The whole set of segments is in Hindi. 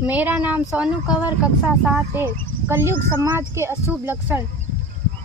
मेरा नाम सोनू कंवर, कक्षा 7 है। कलयुग समाज के अशुभ लक्षण।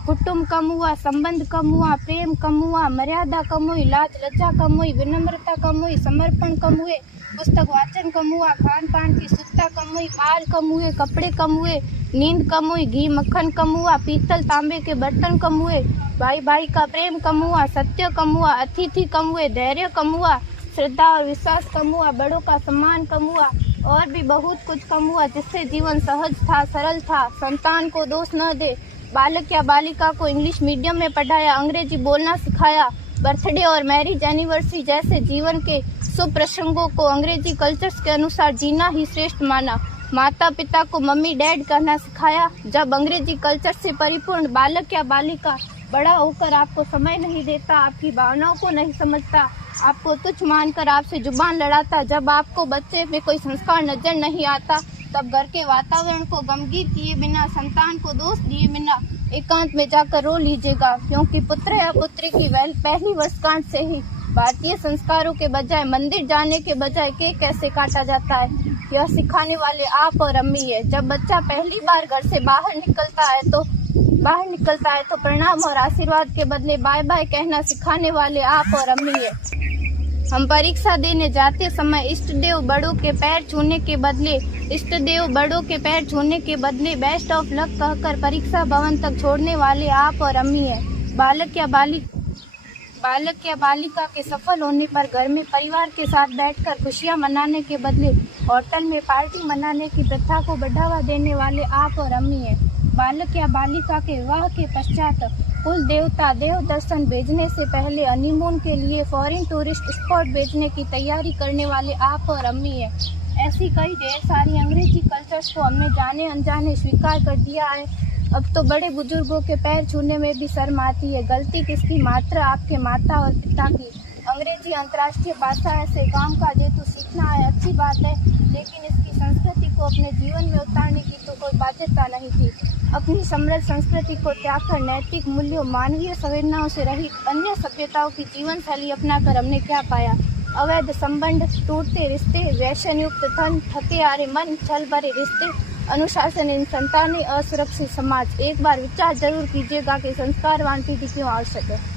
कुटुंब कम हुआ, संबंध कम हुआ, प्रेम कम हुआ, मर्यादा कम हुई, लाज लज्जा कम हुई, विनम्रता कम हुई, समर्पण कम हुए, पुस्तक वाचन कम हुआ, खान पान की शुद्धता कम हुई, बाल कम हुए, कपड़े कम हुए, नींद कम हुई, घी मक्खन कम हुआ, पीतल तांबे के बर्तन कम हुए, भाई भाई का प्रेम कम हुआ, सत्य कम हुआ, अतिथि कम हुए, धैर्य कम हुआ, श्रद्धा और विश्वास कम हुआ, बड़ों का सम्मान कम हुआ और भी बहुत कुछ कम हुआ जिससे जीवन सहज था, सरल था। संतान को दोष न दे। बालक या बालिका को इंग्लिश मीडियम में पढ़ाया, अंग्रेजी बोलना सिखाया। बर्थडे और मैरिज एनिवर्सरी जैसे जीवन के शुभ प्रसंगों को अंग्रेजी कल्चर्स के अनुसार जीना ही श्रेष्ठ माना। माता पिता को मम्मी डैड कहना सिखाया। जब अंग्रेजी कल्चर से परिपूर्ण बालक या बालिका बड़ा होकर आपको समय नहीं देता, आपकी भावनाओं को नहीं समझता, आपको तुच्छ मानकर आपसे जुबान लड़ाता, जब आपको बच्चे में कोई संस्कार नजर नहीं आता, तब घर के वातावरण को गमगीन किए बिना, संतान को दोष दिए बिना एकांत में जाकर रो लीजिएगा, क्योंकि पुत्र या पुत्री की पहली वर्षगांठ से ही भारतीय संस्कारों के बजाय, मंदिर जाने के बजाय केक कैसे काटा जाता है, यह सिखाने वाले आप और अम्मी है। जब बच्चा पहली बार घर से बाहर निकलता है तो प्रणाम और आशीर्वाद के बदले बाय बाय कहना सिखाने वाले आप और अम्मी है। हम परीक्षा देने जाते समय इष्ट देव बड़ों के पैर छूने के बदले बेस्ट ऑफ लक कहकर परीक्षा भवन तक छोड़ने वाले आप और अम्मी है। बालक या बालिका के सफल होने पर घर में परिवार के साथ बैठकर खुशियां मनाने के बदले होटल में पार्टी मनाने की प्रथा को बढ़ावा देने वाले आप और अम्मी है। बालक या बालिका के विवाह के पश्चात कुल देवता देव दर्शन भेजने से पहले हनीमून के लिए फॉरेन टूरिस्ट स्पॉट भेजने की तैयारी करने वाले आप और अम्मी है। ऐसी कई ढेर सारी अंग्रेजी कल्चर्स को हमने जाने अनजाने स्वीकार कर दिया है। अब तो बड़े बुजुर्गों के पैर छूने में भी शर्म आती है। गलती किसकी? मात्र आपके माता और पिता की। अंग्रेजी अंतर्राष्ट्रीय भाषा है से काम का जेतु सीखना है, अच्छी बात है, लेकिन इसकी संस्कृति को अपने जीवन में उतारने की तो कोई बाध्यता नहीं थी। अपनी समृद्ध संस्कृति को त्याग कर नैतिक मूल्यों, मानवीय संवेदनाओं से रहित अन्य सभ्यताओं की जीवन शैली अपनाकर हमने क्या पाया? अवैध संबंध, टूटते रिश्ते, व्यसन युक्त धन, थके हारे मन, छल भरे रिश्ते, अनुशासनहीन संतानें, असुरक्षित समाज। एक बार विचार जरूर कीजिएगा कि संस्कारवान पीढ़ी क्यों आवश्यक है।